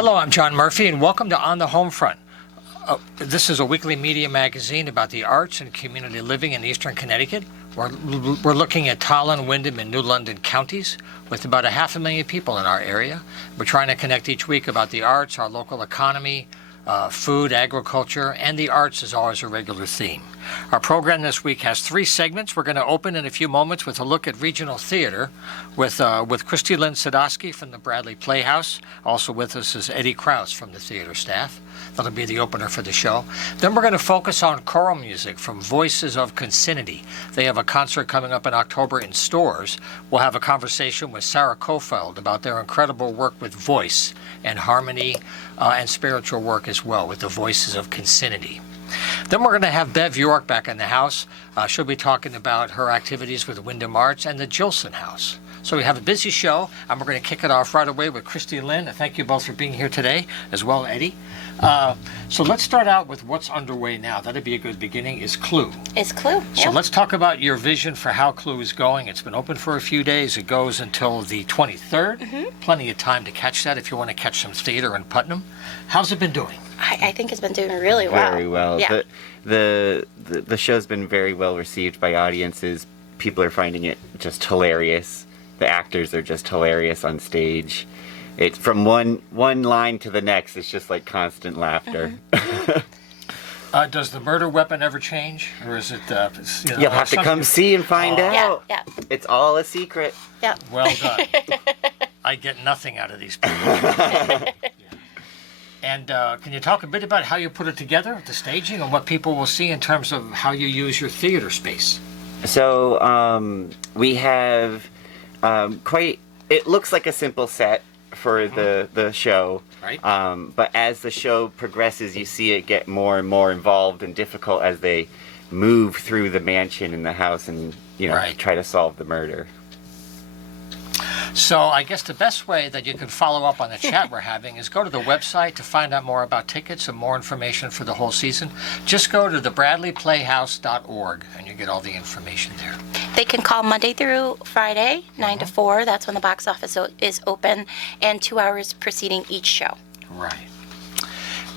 Hello, I'm John Murphy, and welcome to On the Homefront. This is a weekly media magazine about the arts and community living in eastern Connecticut. We're looking at Tolland, Windham, and New London counties with about 500,000 people in our area. We're trying to connect each week about the arts, our local economy, food, agriculture, and the arts is always a regular theme. Our program this week has 3 segments. We're going to open in a few moments with a look at regional theater with Christy Lynn Sadowski from the Bradley Playhouse. Also with us is Eddie Krause from the theater staff. That'll be the opener for the show. Then we're going to focus on choral music from Voices of Concinnati. They have a concert coming up in October in Stores. We'll have a conversation with Sarah Kofeld about their incredible work with voice and harmony and spiritual work as well with the Voices of Concinnati. Then we're going to have Bev York back in the house. She'll be talking about her activities with Wyndham Arts and the Jilson House. So we have a busy show, and we're going to kick it off right away with Christy Lynn. And thank you both for being here today, as well, Eddie. So let's start out with what's underway now. That'd be a good beginning, is Clue. Is Clue, yeah. So let's talk about your vision for how Clue is going. It's been open for a few days. It goes until the 23rd. Mm-hmm. Plenty of time to catch that if you want to catch some theater in Putnam. How's it been doing? I think it's been doing really well. Very well. Yeah. The show's been very well received by audiences. People are finding it just hilarious. The actors are just hilarious on stage. It's from one line to the next. It's just like constant laughter. Mm-hmm. Does the murder weapon ever change, or is it? You'll have to come see and find out. Yeah. It's all a secret. Yeah. Well done. I get nothing out of these people. Yeah. And can you talk a bit about how you put it together, the staging, and what people will see in terms of how you use your theater space? So we have it looks like a simple set for the show. Right. But as the show progresses, you see it get more and more involved and difficult as they move through the mansion and the house and, Right. try to solve the murder. So I guess the best way that you can follow up on the chat we're having is go to the website to find out more about tickets and more information for the whole season. Just go to thebradleyplayhouse.org and you get all the information there. They can call Monday through Friday, 9 to 4. That's when the box office is open, and 2 hours preceding each show. Right.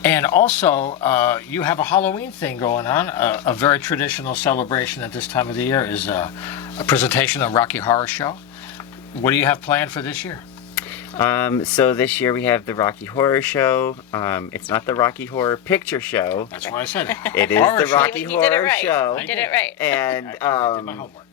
And also, you have a Halloween thing going on. A very traditional celebration at this time of the year is a presentation of Rocky Horror Show. What do you have planned for this year? So this year we have the Rocky Horror Show. It's not the Rocky Horror Picture Show. That's why I said it. It is the Rocky You did it Horror right. Show. You did it right. And I did my homework.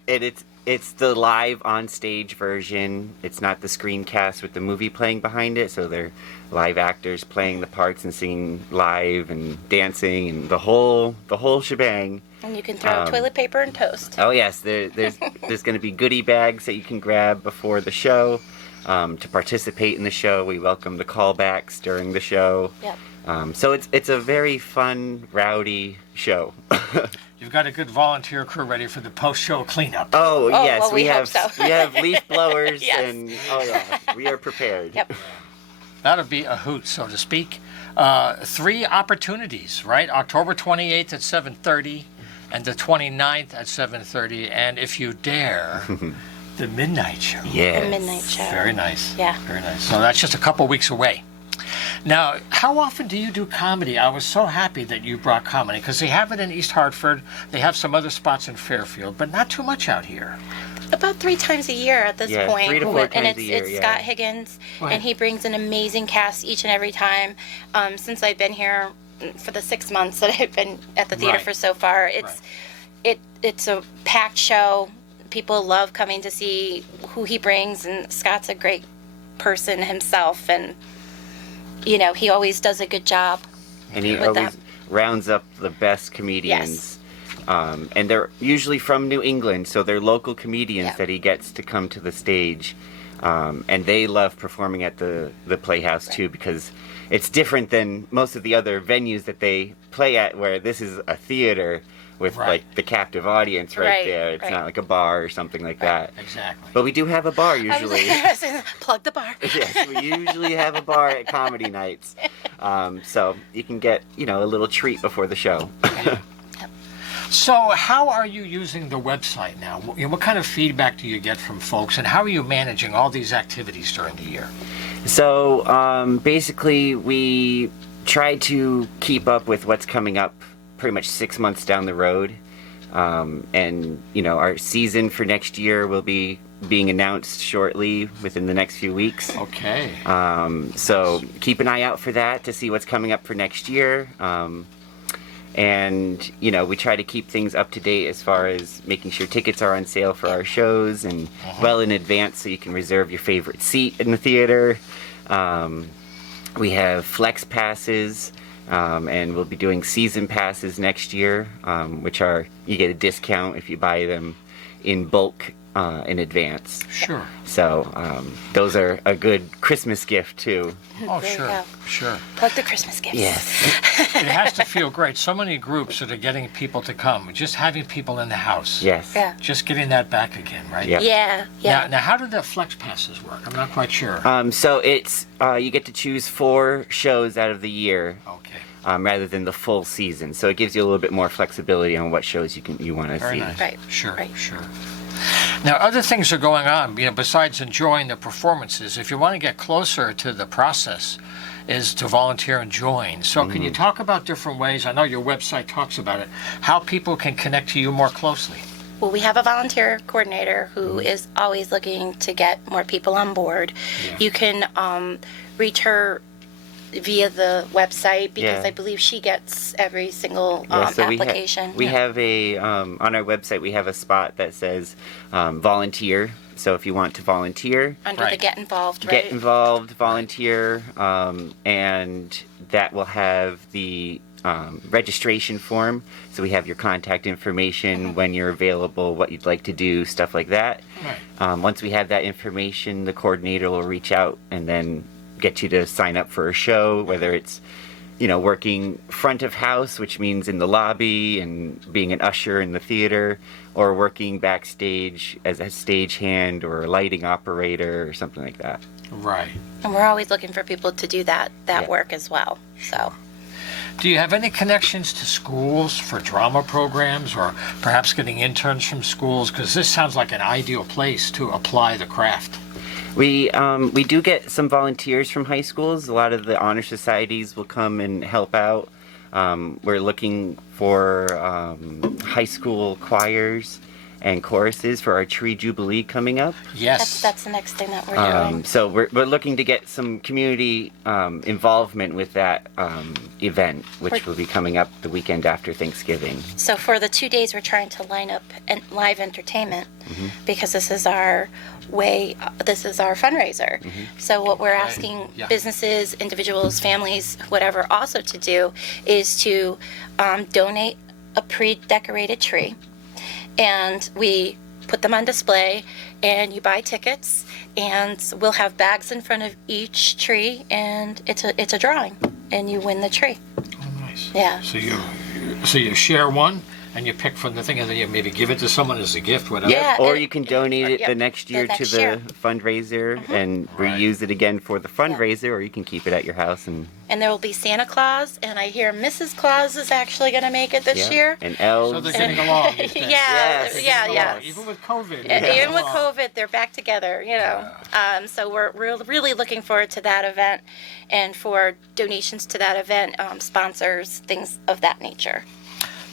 it's the live on stage version. It's not the screencast with the movie playing behind it. So they're live actors playing the parts and singing live and dancing and the whole shebang. And you can throw toilet paper and toast. Oh yes, there's going to be goodie bags that you can grab before the show. To participate in the show, we welcome the callbacks during the show. Yep. So it's a very fun, rowdy show. You've got a good volunteer crew ready for the post-show cleanup. Oh yes, well, we have hope so. we have leaf blowers Yes. and we are prepared. Yep. That'll be a hoot, so to speak. 3 opportunities, right? October 28th at 7:30 and the 29th at 7:30. And if you dare, the midnight show. Yes. The midnight show. Very nice. Yeah. Very nice. So that's just a couple weeks away. Now, how often do you do comedy? I was so happy that you brought comedy because they have it in East Hartford. They have some other spots in Fairfield, but not too much out here. About 3 times a year at this Yeah, point. 3 to 4 and times it's a year, it's yeah. Scott Higgins, Right. and he brings an amazing cast each and every time. Since I've been here for the 6 months that I've been at the theater Right. for so far, it's a packed show. People love coming to see who he brings, and Scott's a great person himself, and he always does a good job. And he with always that. rounds up the best comedians. And they're usually from New England, so they're local comedians Yeah. that he gets to come to the stage. And they love performing at the Playhouse too, because it's different than most of the other venues that they play at, where this is a theater with Right. like the captive audience right, Right, there. It's right. not like a bar or something like that. Exactly. But we do have a bar I was usually. plug the bar. Yes, we usually have a bar at comedy nights. So you can get, a little treat before the show. So how are you using the website now? What kind of feedback do you get from folks, and how are you managing all these activities during the year? So basically, we try to keep up with what's coming up pretty much 6 months down the road. And, our season for next year will be being announced shortly within the next few weeks. Okay. So keep an eye out for that to see what's coming up for next year. And, we try to keep things up to date as far as making sure tickets are on sale for our shows and well in advance so you can reserve your favorite seat in the theater. We have flex passes, and we'll be doing season passes next year, which are, you get a discount if you buy them in bulk in advance. Sure. So those are a good Christmas gift too. Oh, There you sure. go. Sure. Plug the Christmas gifts. Yes. It has to feel great. So many groups that are getting people to come. Just having people in the house. Yes. Yeah. Just getting that back again, right? Yeah. Yeah. Yeah. Now, how do the flex passes work? I'm not quite sure. So it's you get to choose 4 shows out of the year. Okay. Rather than the full season, so it gives you a little bit more flexibility on what shows you want to Very see. nice. Right. Sure. Right. Sure. Now, other things are going on. Besides enjoying the performances, if you want to get closer to the process, is to volunteer and join. So, can you talk about different ways? I know your website talks about it. How people can connect to you more closely. Well, we have a volunteer coordinator who is always looking to get more people on board. Yeah. You can reach her via the website because Yeah. I believe she gets every single So application. we have a on our website we have a spot that says volunteer. So if you want to volunteer, Under the Right. Get Involved, right? get involved, volunteer, and that will have the registration form. So we have your contact information, when you're available, what you'd like to do, stuff like that. Right. Once we have that information, the coordinator will reach out and then get you to sign up for a show, whether it's working front of house, which means in the lobby and being an usher in the theater, or working backstage as a stagehand or a lighting operator or something like that. Right. And we're always looking for people to do that Yeah. work as well. So Do you have any connections to schools for drama programs or perhaps getting interns from schools? Because this sounds like an ideal place to apply the craft. We do get some volunteers from high schools. A lot of the honor societies will come and help out. We're looking for high school choirs and choruses for our Tree Jubilee coming up. Yes. that's the next thing that we're doing. So we're looking to get some community involvement with that event, which will be coming up the weekend after Thanksgiving. So for the 2 days, we're trying to line up live entertainment Mm-hmm. because this is our fundraiser. So what we're asking Yeah. businesses, individuals, families, whatever, also to do is to donate a pre-decorated tree, and we put them on display, and you buy tickets, and we'll have bags in front of each tree, and it's a drawing, and you win the tree. Oh, nice. Yeah. So you share one and you pick from the thing and then you maybe give it to someone as a gift, whatever. Yeah. Or it- you can donate it Yep, the next year the to next the year. fundraiser and Right. reuse it again for the fundraiser, or you can keep it at your house and And there will be Santa Claus, and I hear Mrs. Claus is actually going to make it this year. and So elves. they're getting along. you think. Yeah, Yes. yeah, Oh, yeah. Even with COVID. Yeah, they're even with getting along. COVID, they're back together, So we're really looking forward to that event, and for donations to that event, sponsors, things of that nature.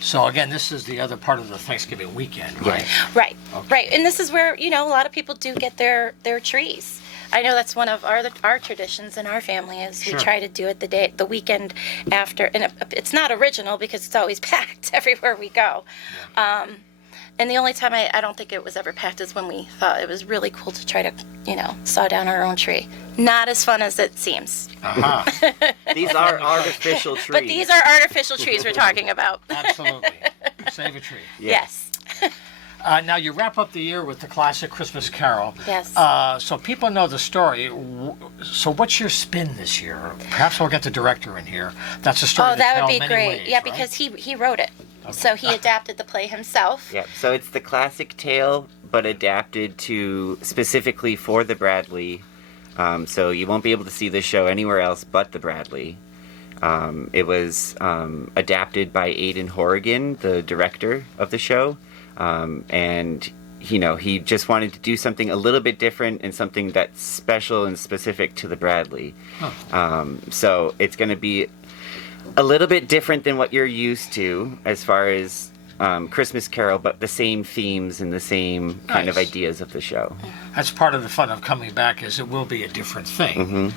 So again, this is the other part of the Thanksgiving weekend, right? Right, right. And this is where, a lot of people do get their trees. I know that's one of our traditions in our family is Sure. we try to do it the weekend after, and it's not original because it's always packed everywhere we go. And the only time I don't think it was ever packed is when we thought it was really cool to try to, saw down our own tree. Not as fun as it seems. Aha. These are artificial trees. But these are artificial trees we're talking about. Absolutely. Save a tree. Yes. Now you wrap up the year with the classic Christmas Carol. Yes. So people know the story. So what's your spin this year? Perhaps we'll get the director in here. That's a story Oh, to that tell would be many great. ways, Yeah, right? because he wrote it. So he adapted the play himself. Yeah, so it's the classic tale, but adapted to specifically for the Bradley. So you won't be able to see this show anywhere else but the Bradley. It was adapted by Aidan Horrigan, the director of the show, and he just wanted to do something a little bit different and something that's special and specific to the Bradley. So it's going to be a little bit different than what you're used to as far as Christmas Carol, but the same themes and the same kind of Nice. ideas of the show. That's part of the fun of coming back, is it will be a different thing.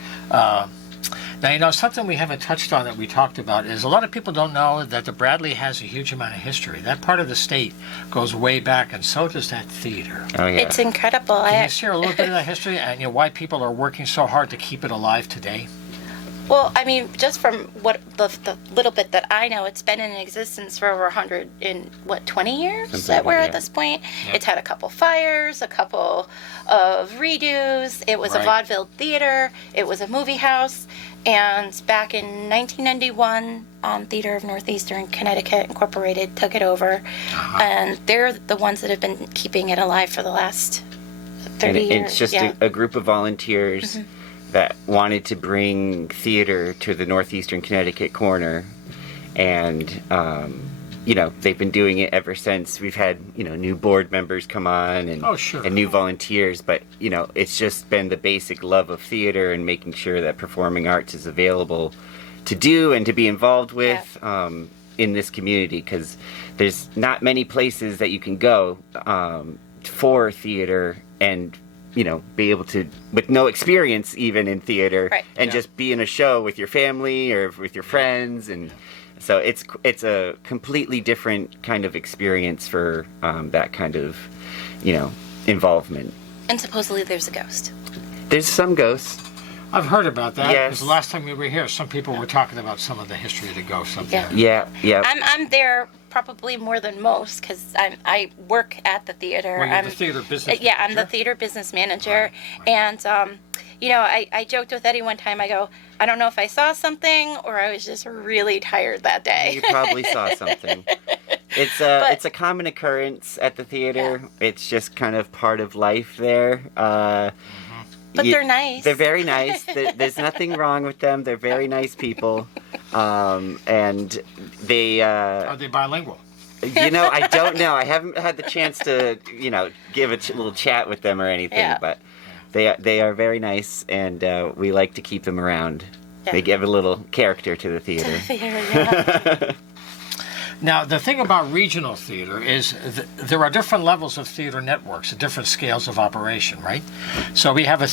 Now, something we haven't touched on that we talked about is a lot of people don't know that the Bradley has a huge amount of history. That part of the state goes way back, and so does that theater. Oh yeah. It's incredible. Can you share a little bit of that history and why people are working so hard to keep it alive today? Well, I mean, just from what the little bit that I know, it's been in existence for over 20 years Something that we're like at that. this point. Yeah. It's had a couple fires, a couple of redos. It was a Right. vaudeville theater. It was a movie house. And back in 1991, Theater of Northeastern Connecticut Incorporated took it over. And they're the ones that have been keeping it alive for the last 30 and years. it's just yeah. a group of volunteers that wanted to bring theater to the northeastern Connecticut corner, and they've been doing it ever since. We've had new board members come on and Oh, sure. and new volunteers, but it's just been the basic love of theater and making sure that performing arts is available to do and to be involved with in this community, because there's not many places that you can go for theater and be able to, with no experience even in theater, Right. and Yeah. just be in a show with your family or with your friends. And so it's a completely different kind of experience for that kind of involvment. And supposedly there's a ghost. There's some ghosts. I've heard about that. Yes. Because the last time we were here, some people were talking about some of the history of the ghosts up Yeah. there. Yeah. I'm there probably more than most because I work at the theater. Well, you're I'm the theater business Yeah, I'm the manager? theater business manager, and I joked with Eddie one time. I go, I don't know if I saw something or I was just really tired that day. You probably saw something. It's a common occurrence at the theater. It's just kind of part of life there. But they're nice. They're very nice. There's nothing wrong with them. They're very nice people, and they. Are they bilingual? I don't know. I haven't had the chance to, give a little chat with them or anything. Yeah. But they are very nice, and we like to keep them around. Yeah. They give a little character to the theater. Yeah. Now, the thing about regional theater is there are different levels of theater networks at different scales of operation, right? So we have a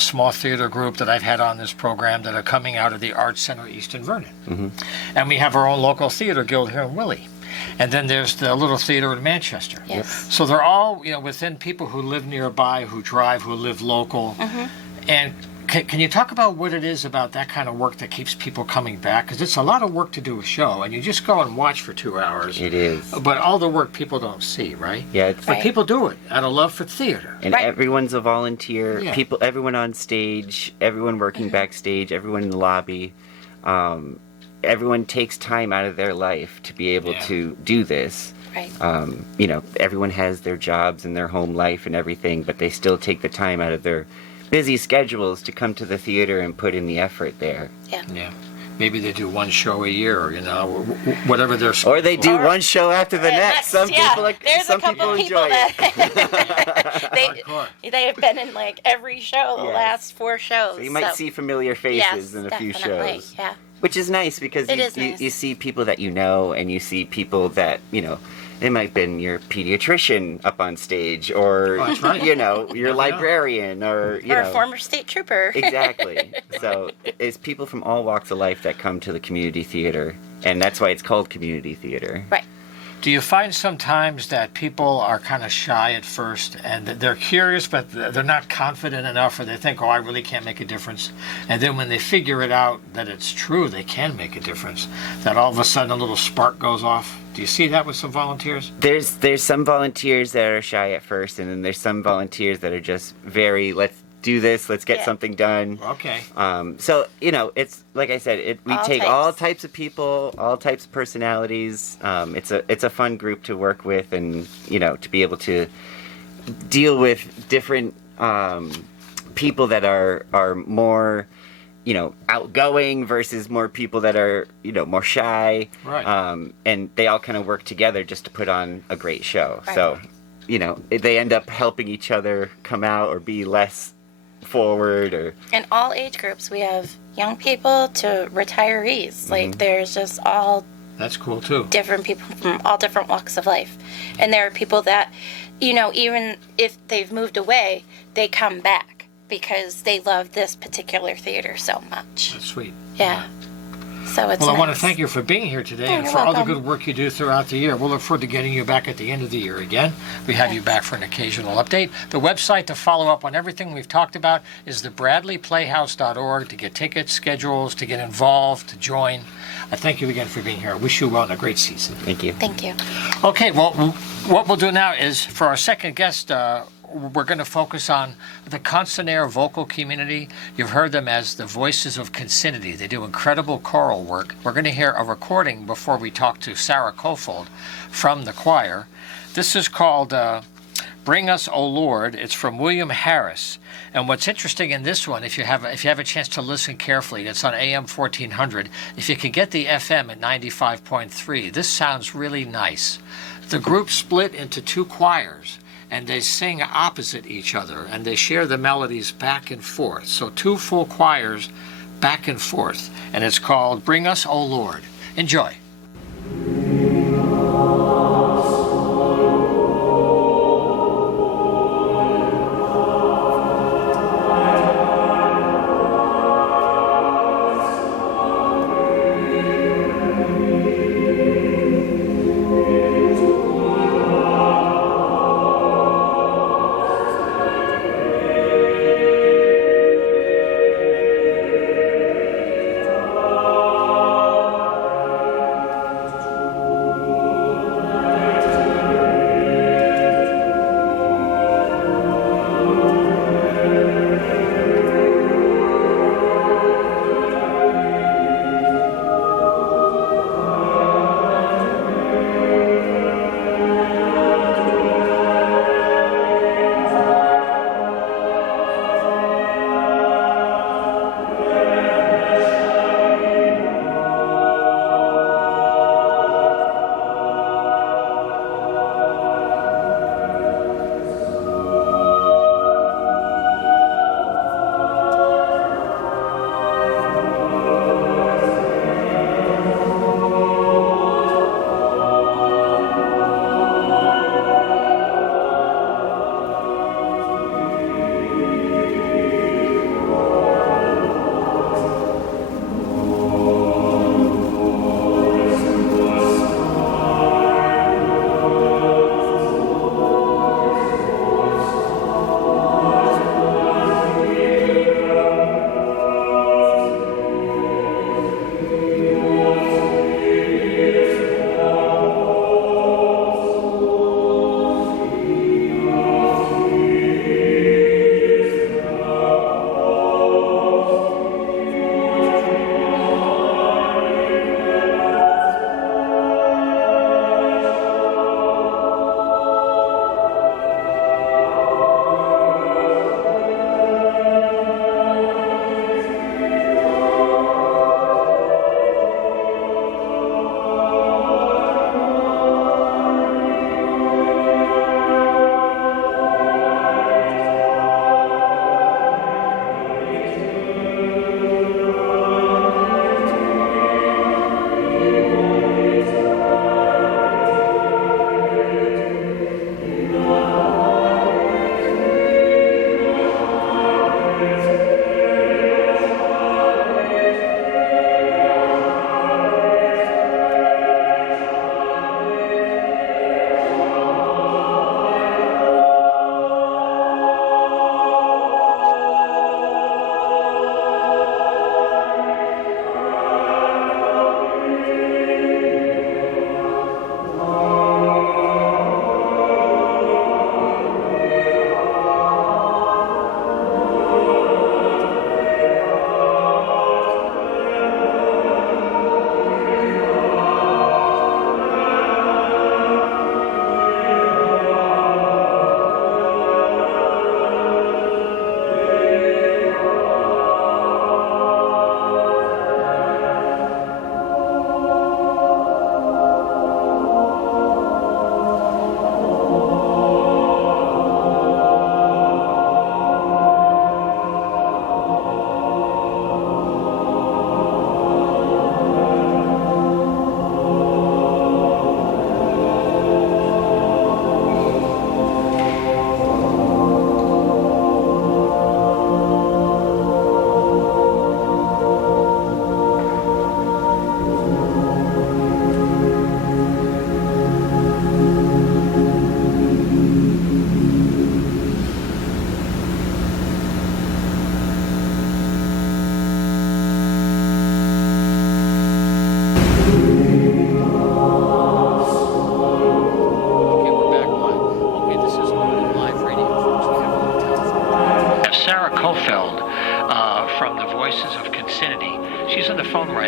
small theater group that I've had on this program that are coming out of the Arts Center East in Vernon. And we have our own local theater guild here in Willie. And then there's the little theater in Manchester. Yes. So they're all, within people who live nearby, who drive, who live local. And can you talk about what it is about that kind of work that keeps people coming back? Because it's a lot of work to do a show, and you just go and watch for 2 hours. It is. But all the work people don't see, right? Yeah, But Right. people do it out of love for theater. and Right. everyone's a volunteer. Yeah. Everyone on stage, everyone working backstage, everyone in the lobby. Everyone takes time out of their life to be able Yeah. to do this. Right. Everyone has their jobs and their home life and everything, but they still take the time out of their busy schedules to come to the theater and put in the effort there. Yeah. Yeah. Maybe they do one show a year, or, whatever their Or they do Or- one show after the next. Some people, There's some a couple people enjoy it. that Hardcore. they have been in like every show the Yes. last 4 shows. So you might see familiar faces yes, in a few definitely. shows. Yeah. Which is nice because It you, is nice. you see people that you know, and you see people that, it might have been your pediatrician up on stage, or, Oh, that's right. your Never know. librarian, or, Or a former state trooper. Exactly. So it's people from all walks of life that come to the community theater, and that's why it's called community theater. Right. Do you find sometimes that people are kind of shy at first, and that they're curious, but they're not confident enough, or they think, I really can't make a difference. And then when they figure it out that it's true, they can make a difference, that all of a sudden a little spark goes off? Do you see that with some volunteers? There's some volunteers that are shy at first, and then there's some volunteers that are just very, let's do this, let's get Yeah. something done. Okay. So it's like I said, we All take types. all types of people, all types of personalities. It's a fun group to work with, and to be able to deal with different people that are more outgoing versus more people that are more shy. Right. And they all kind of work together just to put on a great show. Right. So they end up helping each other come out or be less forward or. In all age groups, we have young people to retirees. Like, there's just all That's cool too. different people from all different walks of life. And there are people that, even if they've moved away, they come back because they love this particular theater so much. That's sweet. Yeah. So it's Well, I nice. want to thank you for being here today and you're for all the welcome. good work you do throughout the year. We'll look forward to getting you back at the end of the year again. We have you back for an occasional update. The website to follow up on everything we've talked about is the bradleyplayhouse.org to get tickets, schedules, to get involved, to join. I thank you again for being here. I wish you well in a great season. Thank you. Thank you. Okay, well, what we'll do now is for our second guest, we're going to focus on the Concenaire vocal community. You've heard them as the Voices of Consinity. They do incredible choral work. We're going to hear a recording before we talk to Sarah Kofold from the choir. This is called Bring Us, O Lord. It's from William Harris. And what's interesting in this one, if you have a chance to listen carefully, it's on AM 1400. If you can get the FM at 95.3, this sounds really nice. The group split into two choirs, and they sing opposite each other, and they share the melodies back and forth. So two full choirs back and forth, and it's called Bring Us, O Lord. Enjoy.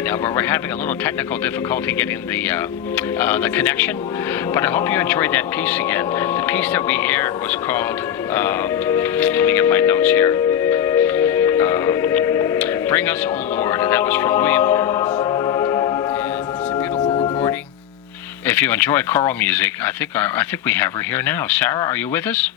right now, but we're having a little technical difficulty getting the connection. But I hope you enjoyed that piece again. The piece that we aired was called, let me get my notes here, Bring Us, O Lord, and that was from William Harris. And it's a beautiful recording. If you enjoy choral music, I think we have her here now. Sarah, are you with us?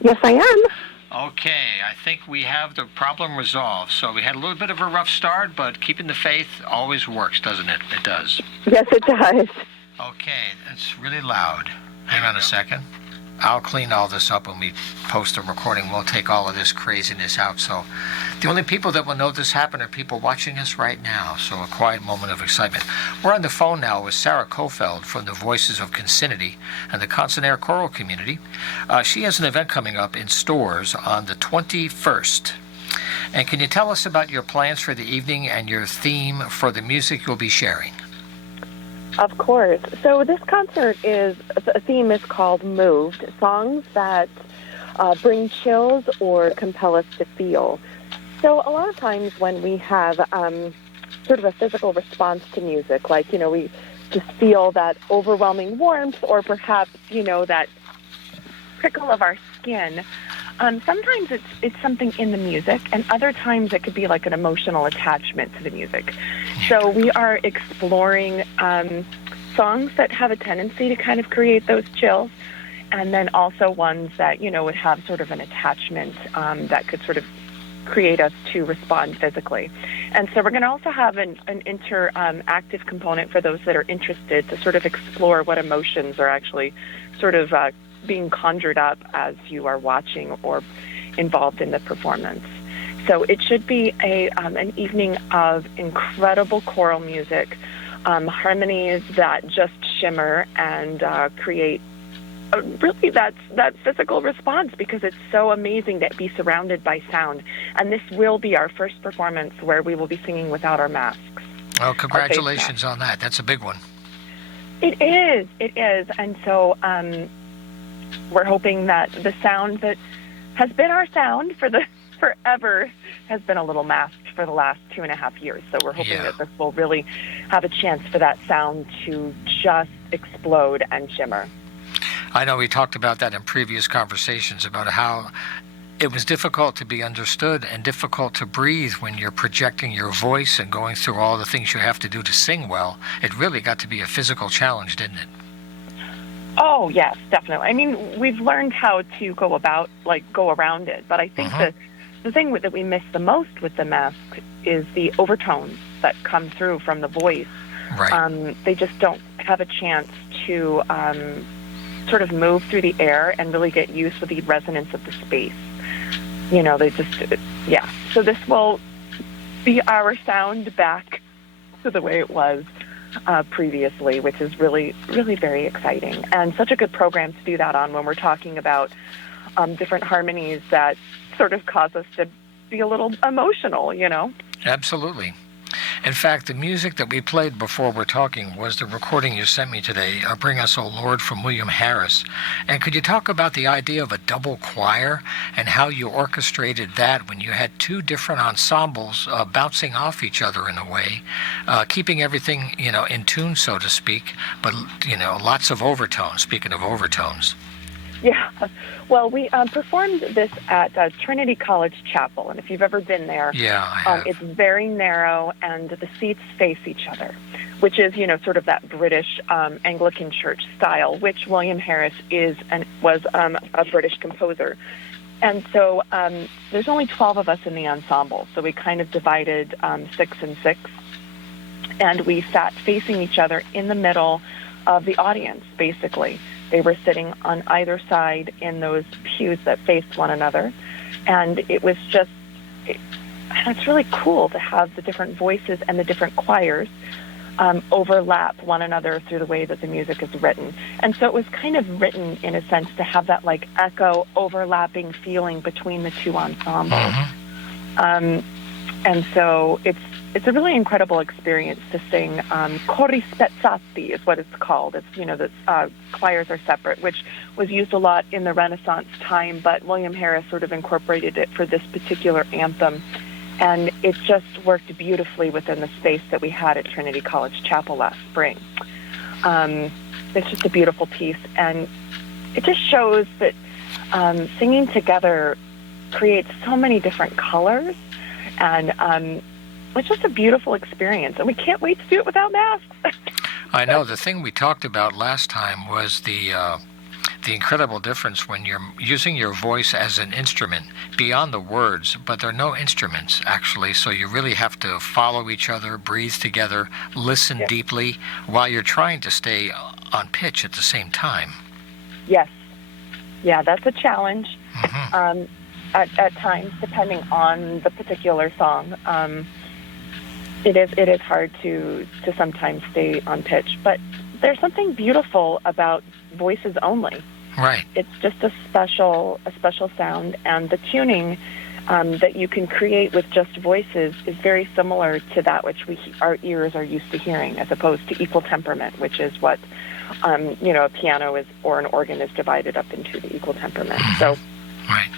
Yes, I am. Okay, I think we have the problem resolved. So we had a little bit of a rough start, but keeping the faith always works, doesn't it? It does. Yes, it does. Okay, it's really loud. Hang on a second. I'll clean all this up when we post the recording. We'll take all of this craziness out. So the only people that will know this happened are people watching us right now. So a quiet moment of excitement. We're on the phone now with Sarah Kofeld from the Voices of Consinity and the Concenaire Choral Community. She has an event coming up in stores on the 21st. And can you tell us about your plans for the evening and your theme for the music you'll be sharing? Of course. So this concert the theme is called Moved, songs that bring chills or compel us to feel. So a lot of times when we have sort of a physical response to music, like, we just feel that overwhelming warmth or perhaps, that prickle of our skin, sometimes it's something in the music, and other times it could be like an emotional attachment to the music. So we are exploring songs that have a tendency to kind of create those chills, and then also ones that, would have sort of an attachment that could sort of create us to respond physically. And so we're going to also have an interactive component for those that are interested to sort of explore what emotions are actually sort of being conjured up as you are watching or involved in the performance. So it should be an evening of incredible choral music, harmonies that just shimmer and create really that physical response, because it's so amazing to be surrounded by sound. And this will be our first performance where we will be singing without our masks. Oh, congratulations on that. That's a big one. It is. And so we're hoping that the sound that has been our sound forever has been a little masked for the last 2.5 years. So we're hoping that this will really have a chance for that sound to just explode and shimmer. I know we talked about that in previous conversations about how it was difficult to be understood and difficult to breathe when you're projecting your voice and going through all the things you have to do to sing well. It really got to be a physical challenge, didn't it? Oh, yes, definitely. I mean, we've learned how to go around it, but I think the thing that we miss the most with the mask is the overtones that come through from the voice. Right. They just don't have a chance to sort of move through the air and really get used to the resonance of the space. They just, So this will be our sound back to the way it was previously, which is really, really very exciting. And such a good program to do that on when we're talking about different harmonies that sort of cause us to be a little emotional, Absolutely. In fact, the music that we played before we're talking was the recording you sent me today, Bring Us, O Lord, from William Harris. And could you talk about the idea of a double choir and how you orchestrated that when you had two different ensembles bouncing off each other in a way, keeping everything, in tune, so to speak, but, lots of overtones, speaking of overtones. Yeah. Well, we performed this at Trinity College Chapel, and if you've ever been there, I have. It's very narrow, and the seats face each other, which is, sort of that British Anglican church style, which William Harris was a British composer. And so there's only 12 of us in the ensemble, so we kind of divided 6 and 6, and we sat facing each other in the middle of the audience, basically. They were sitting on either side in those pews that faced one another. And it was it's really cool to have the different voices and the different choirs overlap one another through the way that the music is written. And so it was kind of written, in a sense, to have that echo overlapping feeling between the two ensembles. And so it's a really incredible experience to sing. Cori spezzati is what it's called. It's, the choirs are separate, which was used a lot in the Renaissance time, but William Harris sort of incorporated it for this particular anthem. And it just worked beautifully within the space that we had at Trinity College Chapel last spring. It's just a beautiful piece, and it just shows that singing together creates so many different colors, and it's just a beautiful experience, and we can't wait to do it without masks. I know. The thing we talked about last time was the incredible difference when you're using your voice as an instrument beyond the words, but there are no instruments actually, so you really have to follow each other, breathe together, listen deeply while you're trying to stay on pitch at the same time. Yes. Yeah, that's a challenge at times, depending on the particular song. It is hard to sometimes stay on pitch, but there's something beautiful about voices only. Right. It's just a special sound, and the tuning that you can create with just voices is very similar to that which our ears are used to hearing, as opposed to equal temperament, which is what a piano is, or an organ is divided up into the equal temperament. So, right.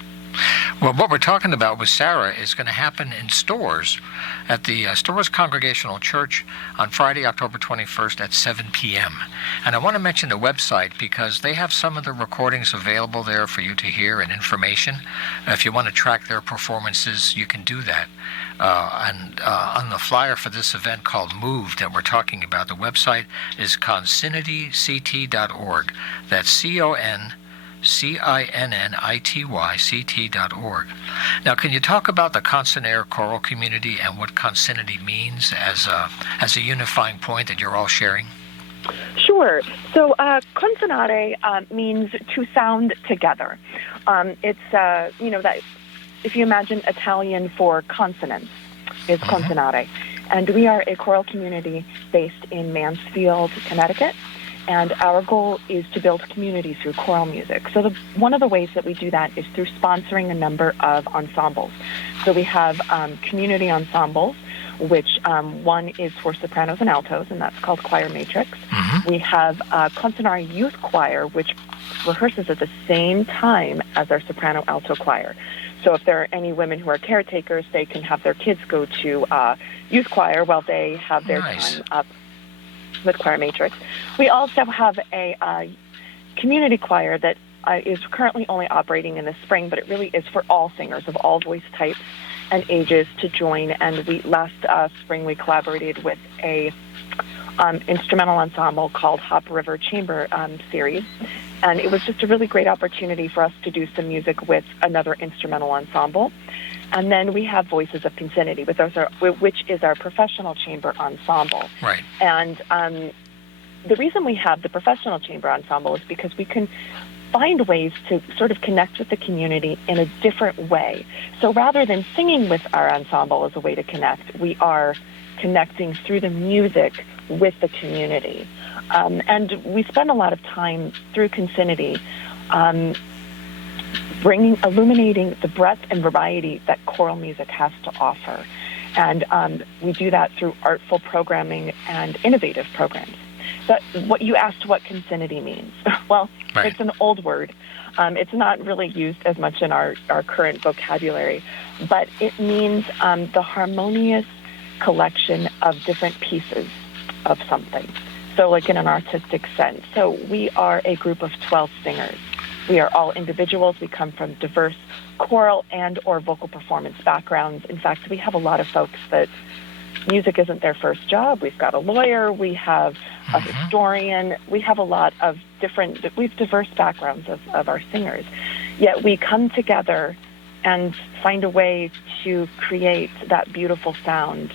Well, what we're talking about with Sarah is going to happen in Storrs at the Storrs Congregational Church on Friday, October 21st at 7 p.m. And I want to mention the website because they have some of the recordings available there for you to hear and information. If you want to track their performances, you can do that. And on the flyer for this event called Moved that we're talking about, the website is consinityct.org. That's CONCINNITYCT.org. Now, can you talk about the Consinair choral community and what consinity means as a unifying point that you're all sharing? Sure. So, consonare means to sound together. It's that if you imagine Italian for consonants, is consonare, and we are a choral community based in Mansfield, Connecticut. And our goal is to build community through choral music. So one of the ways that we do that is through sponsoring a number of ensembles. So we have community ensembles, which one is for sopranos and altos, and that's called Choir Matrix. We have Consonare Youth Choir, which rehearses at the same time as our soprano alto choir. So if there are any women who are caretakers, they can have their kids go to youth choir while they have their time up with Choir Matrix. We also have a community choir that is currently only operating in the spring, but it really is for all singers of all voice types and ages to join. And last spring we collaborated with a instrumental ensemble called Hop River Chamber Series, and it was just a really great opportunity for us to do some music with another instrumental ensemble. And then we have Voices of Consinity, which is our professional chamber ensemble. Right. And the reason we have the professional chamber ensemble is because we can find ways to sort of connect with the community in a different way. So rather than singing with our ensemble as a way to connect, we are connecting through the music with the community. And we spend a lot of time through Consinity illuminating the breadth and variety that choral music has to offer. And we do that through artful programming and innovative programs. But what you asked what consinity means. Well, It's an old word. It's not really used as much in our current vocabulary, but it means the harmonious collection of different pieces of something. So like in an artistic sense. So we are a group of 12 singers. We are all individuals. We come from diverse choral and or vocal performance backgrounds. In fact, we have a lot of folks that music isn't their first job. We've got a lawyer. We have a historian. We have a lot of diverse backgrounds of our singers. Yet we come together and find a way to create that beautiful sound.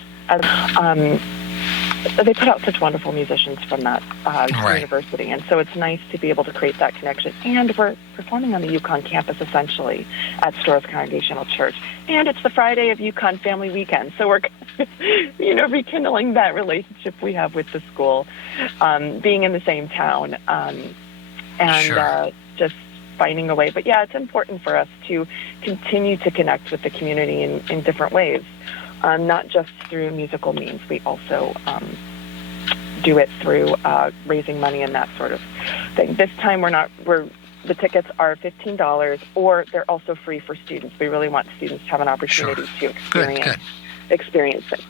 They put out such wonderful musicians from that university, and so it's nice to be able to create that connection. And we're performing on the Yukon campus, essentially, at Storrs Congregational Church. And it's the Friday of Yukon Family Weekend, so we're, rekindling that relationship we have with the school, being in the same town, just finding a way. But yeah, it's important for us to continue to connect with the community in different ways. Not just through musical means. We also do it through raising money and that sort of thing. This time we're the tickets are $15, or they're also free for students. We really want students to have an opportunity to experience it.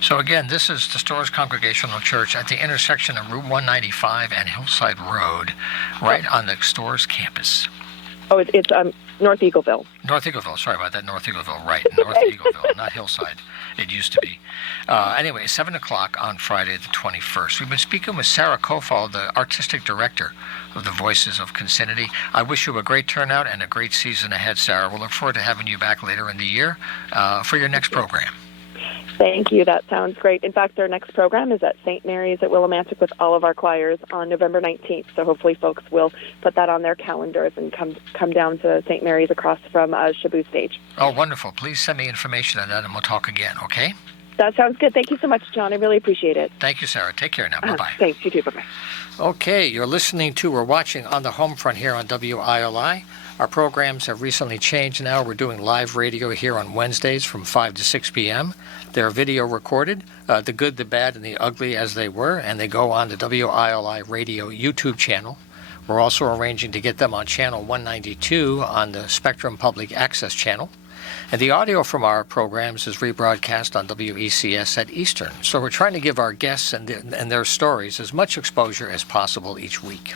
So again, this is the Storrs Congregational Church at the intersection of Route 195 and Hillside Road, right on the Storrs campus. Oh, it's North Eagleville. North Eagleville, sorry about that, North Eagleville, right, North Eagleville, not Hillside. It used to be. Anyway, 7 o'clock on Friday the 21st. We've been speaking with Sarah Kofal, the artistic director of the Voices of Concinnati. I wish you a great turnout and a great season ahead, Sarah. We'll look forward to having you back later in the year for your next program. Thank you. That sounds great. In fact, our next program is at St. Mary's at Willimantic with all of our choirs on November 19th. So hopefully folks will put that on their calendars and come down to St. Mary's across from Shabu Stage. Oh, wonderful. Please send me information on that and we'll talk again, okay? That sounds good. Thank you so much, John. I really appreciate it. Thank you, Sarah. Take care now. Bye-bye. Thanks. You too. Bye-bye. Okay, you're listening to or watching On the Homefront here on WILI. Our programs have recently changed now. We're doing live radio here on Wednesdays from 5 to 6 p.m. They're video recorded, the good, the bad, and the ugly as they were, and they go on the WILI radio YouTube channel. We're also arranging to get them on channel 192 on the Spectrum Public Access channel. And the audio from our programs is rebroadcast on WECS at Eastern. So we're trying to give our guests and their stories as much exposure as possible each week.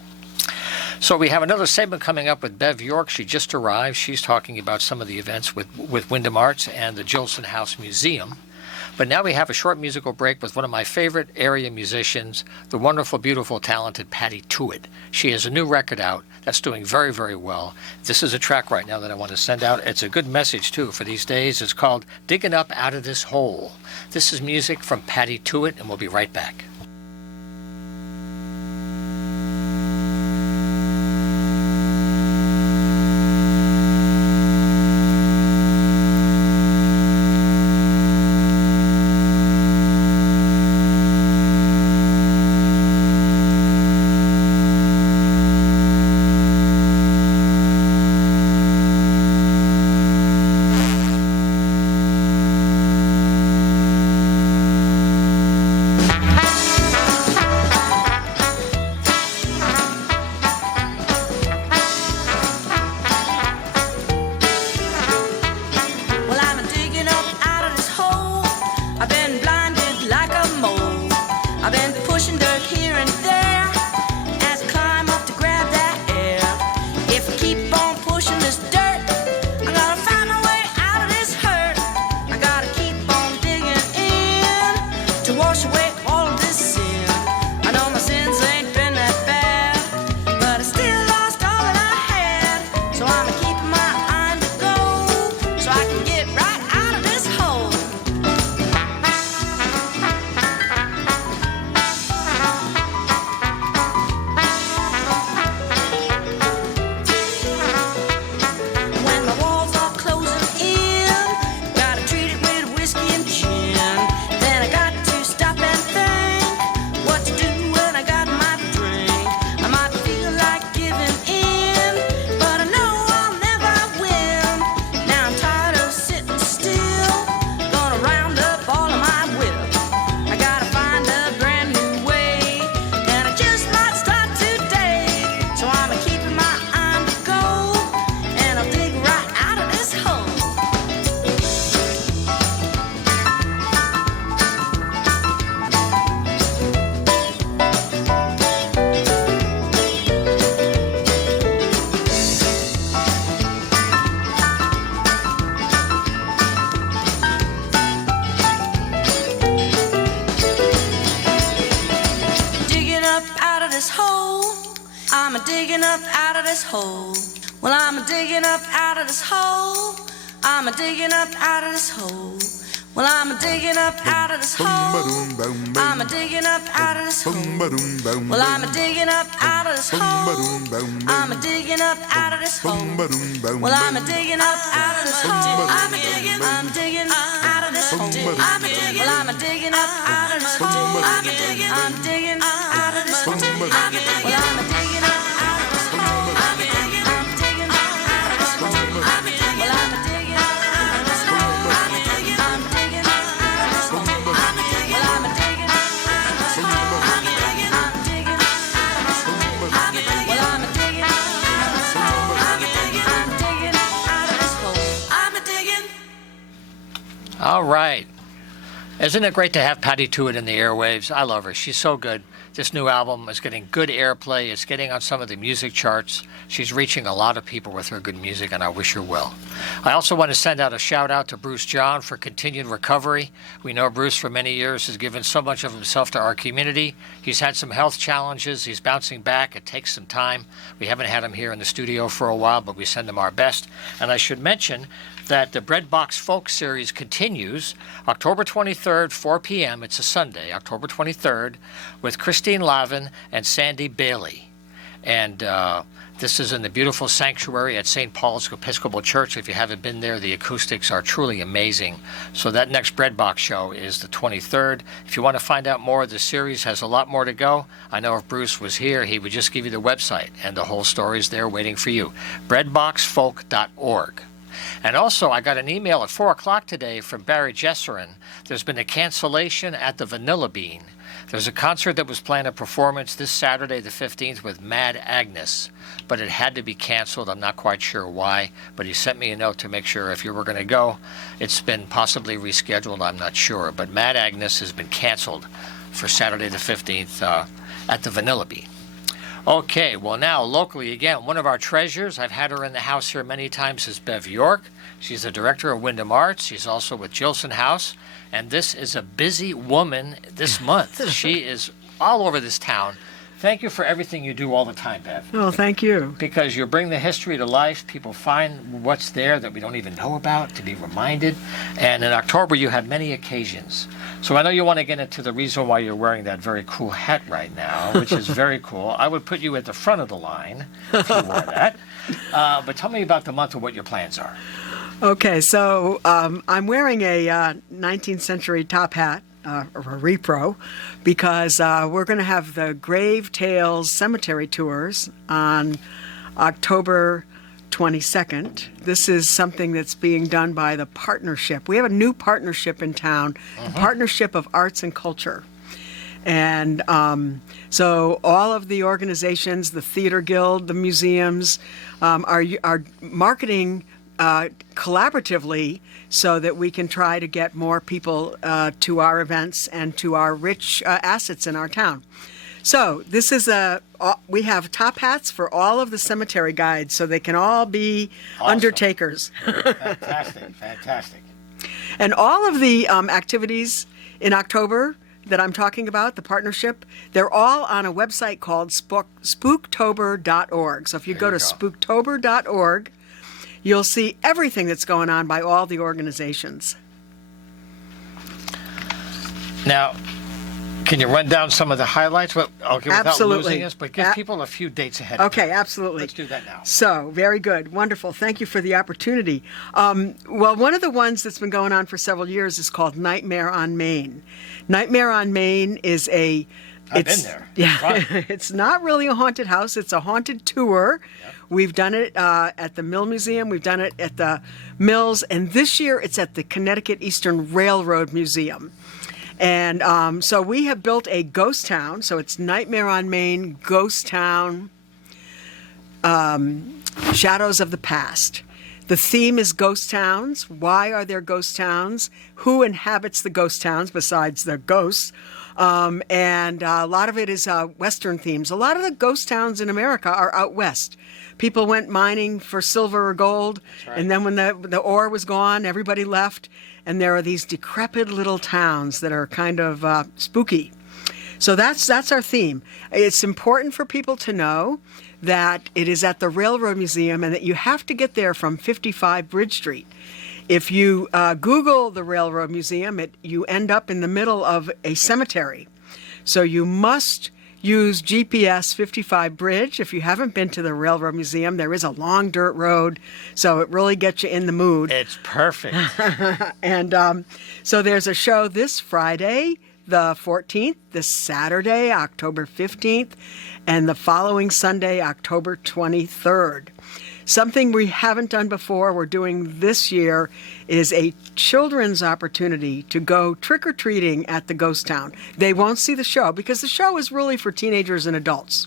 So we have another segment coming up with Bev York. She just arrived. She's talking about some of the events with Wyndham Arts and the Jolson House Museum. But now we have a short musical break with one of my favorite area musicians, the wonderful, beautiful, talented Patty Tuitt. She has a new record out that's doing very, very well. This is a track right now that I want to send out. It's a good message, too, for these days. It's called Digging Up Out of This Hole. This is music from Patty Tuitt, and we'll be right back. digging up out of this hole. Well, I'm a digging up out of this hole. I'm a digging up out of this hole. Well, I'm a digging up out of this hole. I'm a digging up out of this hole. Well, I'm a digging up out of this hole. I'm a digging up out of this hole. Well, I'm a digging up out of this hole. I'm digging out of this hole. Well, I'm a digging up out of this hole. I'm digging out of this hole. Well, I'm a digging out of this hole. I'm digging out of this hole. All right. Isn't it great to have Patty Tuitt in the airwaves? I love her. She's so good. This new album is getting good airplay. It's getting on some of the music charts. She's reaching a lot of people with her good music, and I wish her well. I also want to send out a shout out to Bruce John for continued recovery. We know Bruce for many years has given so much of himself to our community. He's had some health challenges. He's bouncing back. It takes some time. We haven't had him here in the studio for a while, but we send him our best. And I should mention that the Breadbox Folk Series continues October 23rd, 4 p.m. It's a Sunday, October 23rd, with Christine Lavin and Sandy Bailey. And this is in the beautiful sanctuary at St. Paul's Episcopal Church. If you haven't been there, the acoustics are truly amazing. So that next Breadbox show is the 23rd. If you want to find out more, the series has a lot more to go. I know if Bruce was here, he would just give you the website, and the whole story is there waiting for you. breadboxfolk.org. And also, I got an email at 4 o'clock today from Barry Jesserin. There's been a cancellation at the Vanilla Bean. There's a concert that was planned, a performance this Saturday, the 15th, with Mad Agnes, but it had to be canceled. I'm not quite sure why, but he sent me a note to make sure if you were going to go. It's been possibly rescheduled, I'm not sure, but Mad Agnes has been canceled for Saturday the 15th at the Vanilla Bean. Okay, well now, locally again, one of our treasures, I've had her in the house here many times, is Bev York. She's the director of Wyndham Arts. She's also with Jilson House. And this is a busy woman this month. She is all over this town. Thank you for everything you do all the time, Bev. Oh, thank you. Because you bring the history to life. People find what's there that we don't even know about, to be reminded. And in October, you have many occasions. So I know you want to get into the reason why you're wearing that very cool hat right now, which is very cool. I would put you at the front of the line if you wore that. But tell me about the month and what your plans are. Okay, so I'm wearing a 19th century top hat, or a repro, because we're going to have the Grave Tales Cemetery Tours on October 22nd. This is something that's being done by the partnership. We have a new partnership in town, the Partnership of Arts and Culture. And so all of the organizations, the Theater Guild, the museums, are marketing collaboratively so that we can try to get more people to our events and to our rich assets in our town. So this is we have top hats for all of the cemetery guides, so they can all be Awesome. undertakers. Fantastic, fantastic. And all of the activities in October that I'm talking about, the partnership, they're all on a website called spooktober.org. So if you go to spooktober.org, you'll see everything that's going on by all the organizations. Now, can you run down some of the highlights? Well, okay, without Absolutely. losing us, but give people a few dates ahead. Okay, absolutely. Let's do that now. So, very good. Wonderful. Thank you for the opportunity. Well, one of the ones that's been going on for several years is called Nightmare on Main. Nightmare on Main is I've been there. Yeah, Fun. it's not really a haunted house. It's a haunted tour. Yep. We've done it at the Mill Museum. We've done it at the Mills. And this year it's at the Connecticut Eastern Railroad Museum. And so we have built a ghost town. So it's Nightmare on Main, Ghost Town, Shadows of the Past. The theme is ghost towns. Why are there ghost towns? Who inhabits the ghost towns besides the ghosts? And a lot of it is Western themes. A lot of the ghost towns in America are out west. People went mining for silver or gold, right. And then when the ore was gone, everybody left. And there are these decrepit little towns that are kind of spooky. So that's our theme. It's important for people to know that it is at the Railroad Museum and that you have to get there from 55 Bridge Street. If you Google the Railroad Museum, you end up in the middle of a cemetery. So you must use GPS 55 Bridge. If you haven't been to the Railroad Museum, there is a long dirt road, so it really gets you in the mood. It's perfect. And so there's a show this Friday, the 14th, this Saturday, October 15th, and the following Sunday, October 23rd. Something we haven't done before, we're doing this year, is a children's opportunity to go trick-or-treating at the ghost town. They won't see the show because the show is really for teenagers and adults.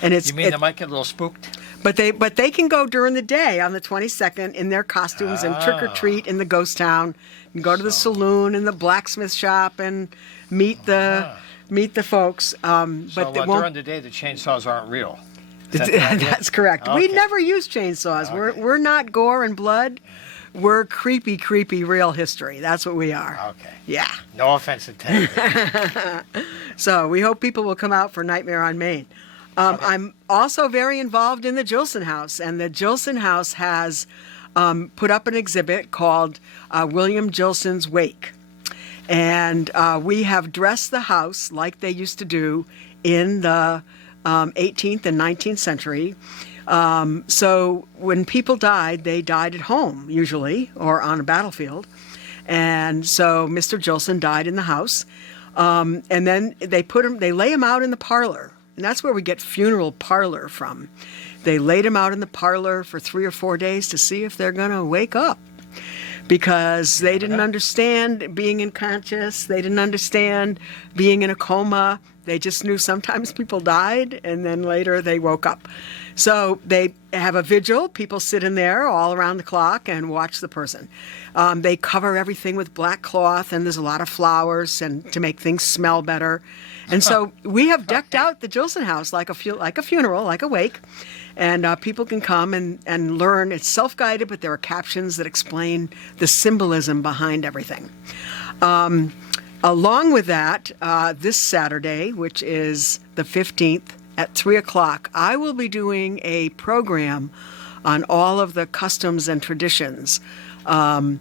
And You mean they might get a little spooked? But they can go during the day on the 22nd in their costumes and trick or treat in the ghost town, and go to the saloon and the blacksmith shop and meet the folks. But So they won't. during the day, the chainsaws aren't real. Is that the idea? That's correct. We Okay. never use chainsaws. We're not gore and blood. We're creepy real history. That's what we are. Okay. Yeah. No offense intended. So we hope people will come out for Nightmare on Main. I'm also very involved in the Jilson House, and the Jilson House has put up an exhibit called William Jilson's Wake. And we have dressed the house like they used to do in the 18th and 19th century. So when people died, they died at home, usually, or on a battlefield. And so Mr. Jilson died in the house. And then they lay him out in the parlor. And that's where we get funeral parlor from. They laid him out in the parlor for 3 or 4 days to see if they're going to wake up. Because they didn't understand being unconscious. They didn't understand being in a coma. They just knew sometimes people died and then later they woke up. So they have a vigil. People sit in there all around the clock and watch the person. They cover everything with black cloth, and there's a lot of flowers and to make things smell better. And so we have decked out the Jilson House like a funeral, like a wake. And people can come and learn. It's self-guided, but there are captions that explain the symbolism behind everything. Along with that, this Saturday, which is the 15th at 3 o'clock, I will be doing a program on all of the customs and traditions from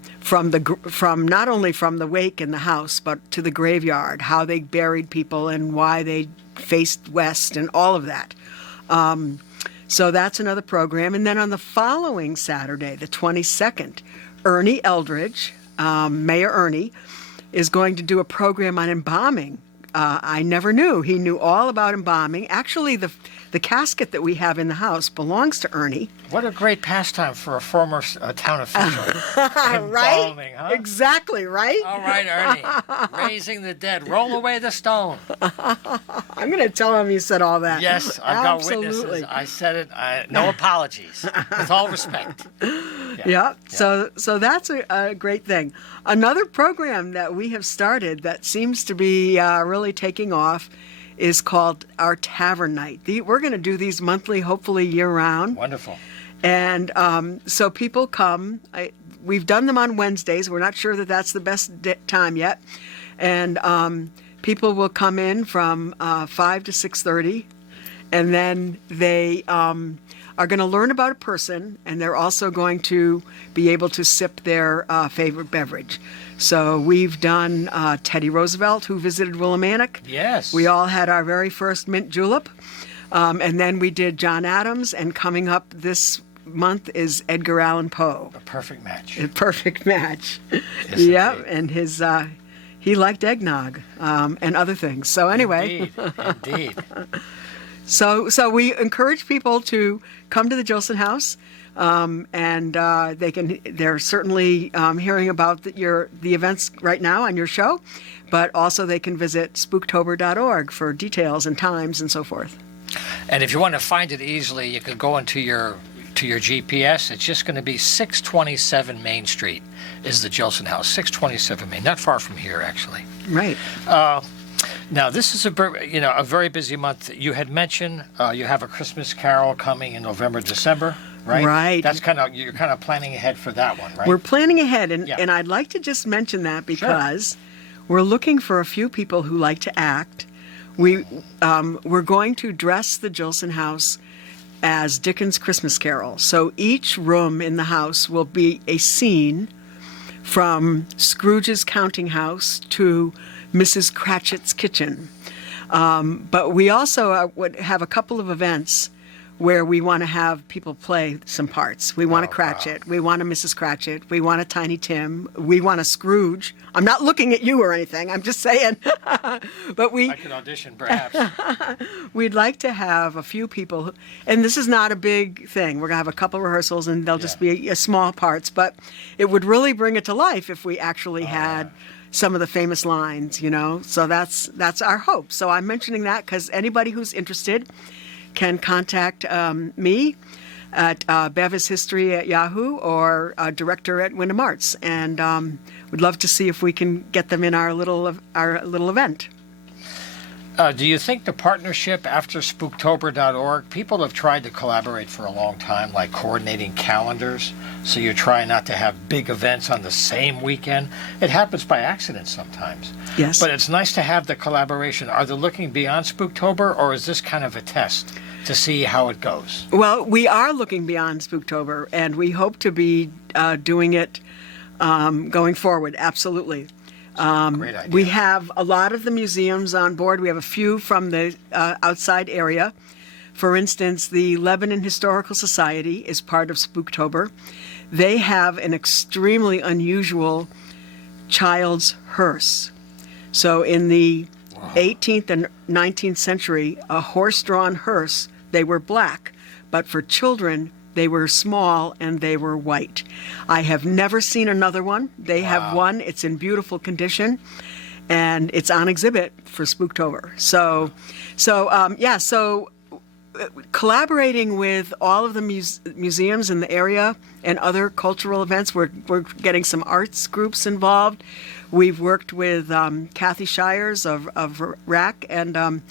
not only from the wake in the house, but to the graveyard, how they buried people and why they faced west and all of that. So that's another program. And then on the following Saturday, the 22nd, Ernie Eldridge, Mayor Ernie, is going to do a program on embalming. I never knew. He knew all about embalming. Actually, the casket that we have in the house belongs to Ernie. What a great pastime for a former town official. Right? Embalming, huh? Exactly, right? All right, Ernie. Raising the dead. Roll away the stone. I'm going to tell him you said all that. Yes, I've got Absolutely. witnesses. I said it. No apologies. With all respect. Yeah. So that's a great thing. Another program that we have started that seems to be really taking off is called our Tavern Night. We're going to do these monthly, hopefully year-round. Wonderful. And so people come. We've done them on Wednesdays. We're not sure that that's the best time yet. And people will come in from 5 to 6:30, and then they are going to learn about a person, and they're also going to be able to sip their favorite beverage. So we've done Teddy Roosevelt, who visited Willimantic. Yes. We all had our very first mint julep. And then we did John Adams, and coming up this month is Edgar Allan Poe. A perfect match. A perfect match. Yes, Yeah, indeed. and his he liked eggnog and other things. So anyway, Indeed. so we encourage people to come to the Jilson House, and they're certainly hearing about the events right now on your show, but also they can visit spooktober.org for details and times and so forth. And if you want to find it easily, you can go into your GPS. It's just going to be 627 Main Street is the Jilson House. 627 Main, not far from here, actually. Right. Now, this is a very busy month. You had mentioned you have a Christmas Carol coming in November, December, right? Right. That's you're kind of planning ahead for that one, right? We're planning ahead, and, Yeah. and I'd like to just mention that because we're looking for a few people who like to act. We're going to dress the Jilson House as Dickens' Christmas Carol. So each room in the house will be a scene from Scrooge's counting house to Mrs. Cratchit's kitchen. But we also would have a couple of events where we want to have people play some parts. We want a Cratchit. We want a Mrs. Cratchit. We want a Tiny Tim. We want a Scrooge. I'm not looking at you or anything. I'm just saying. But I could audition, perhaps. we'd like to have a few people, and this is not a big thing. We're going to have a couple rehearsals, and they'll just be small parts. But it would really bring it to life if we actually had some of the famous lines, So that's our hope. So I'm mentioning that because anybody who's interested can contact me. at Bevis History at Yahoo or director at Wyndham Arts. And we'd love to see if we can get them in our little event. Do you think the partnership after Spooktober.org, people have tried to collaborate for a long time, like coordinating calendars, so you try not to have big events on the same weekend? It happens by accident sometimes. Yes. But it's nice to have the collaboration. Are they looking beyond Spooktober, or is this kind of a test to see how it goes? Well, we are looking beyond Spooktober, and we hope to be doing it going forward, absolutely. Great idea. We have a lot of the museums on board. We have a few from the outside area. For instance, the Lebanon Historical Society is part of Spooktober. They have an extremely unusual child's hearse. So in the 18th and 19th century, a horse-drawn hearse, they were black, but for children, they were small and they were white. I have never seen another one. They have one. It's in beautiful condition, and it's on exhibit for Spooktober. So collaborating with all of the museums in the area and other cultural events, we're getting some arts groups involved. We've worked with Kathy Shires of RAC, and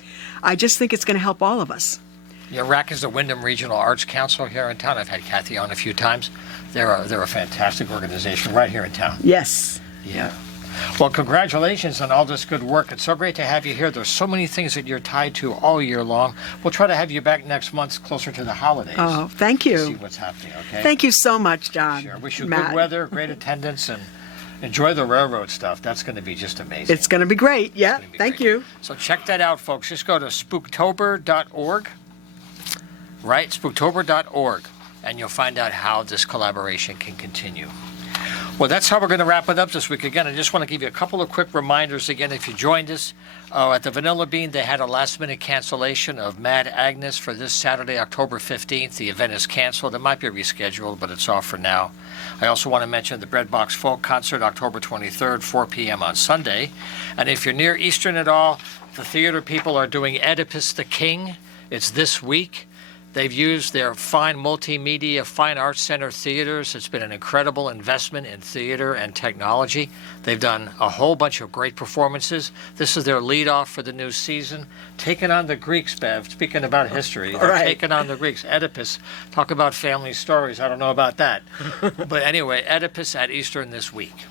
I just think it's going to help all of us. Yeah, RAC is the Wyndham Regional Arts Council here in town. I've had Kathy on a few times. They're a fantastic organization right here in town. Yes. Yeah. Well, congratulations on all this good work. It's so great to have you here. There's so many things that you're tied to all year long. We'll try to have you back next month closer to the holidays. Oh, thank To you. see what's happening, okay? Thank you so much, John. Sure. Wish you Matt. good weather, great attendance, and enjoy the railroad stuff. That's going to be just amazing. It's going to be great. Yeah, It's gonna be thank great. you. So check that out, folks. Just go to spooktober.org, right? Spooktober.org, and you'll find out how this collaboration can continue. Well, that's how we're going to wrap it up this week. Again, I just want to give you a couple of quick reminders. Again, if you joined us at the Vanilla Bean, they had a last-minute cancellation of Mad Agnes for this Saturday, October 15th. The event is canceled. It might be rescheduled, but it's off for now. I also want to mention the Breadbox Folk Concert, October 23rd, 4 p.m. on Sunday. And if you're near Eastern at all, the theater people are doing Oedipus the King. It's this week. They've used their fine multimedia, fine arts center theaters. It's been an incredible investment in theater and technology. They've done a whole bunch of great performances. This is their lead off for the new season. Taking on the Greeks, Bev. Speaking about history, they're Right. taking on the Greeks. Oedipus. Talk about family stories. I don't know about that. But anyway, Oedipus at Eastern this week.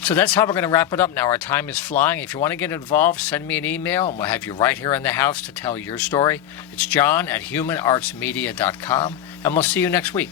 So that's how we're going to wrap it up now. Our time is flying. If you want to get involved, send me an email, and we'll have you right here in the house to tell your story. It's John at humanartsmedia.com, and we'll see you next week.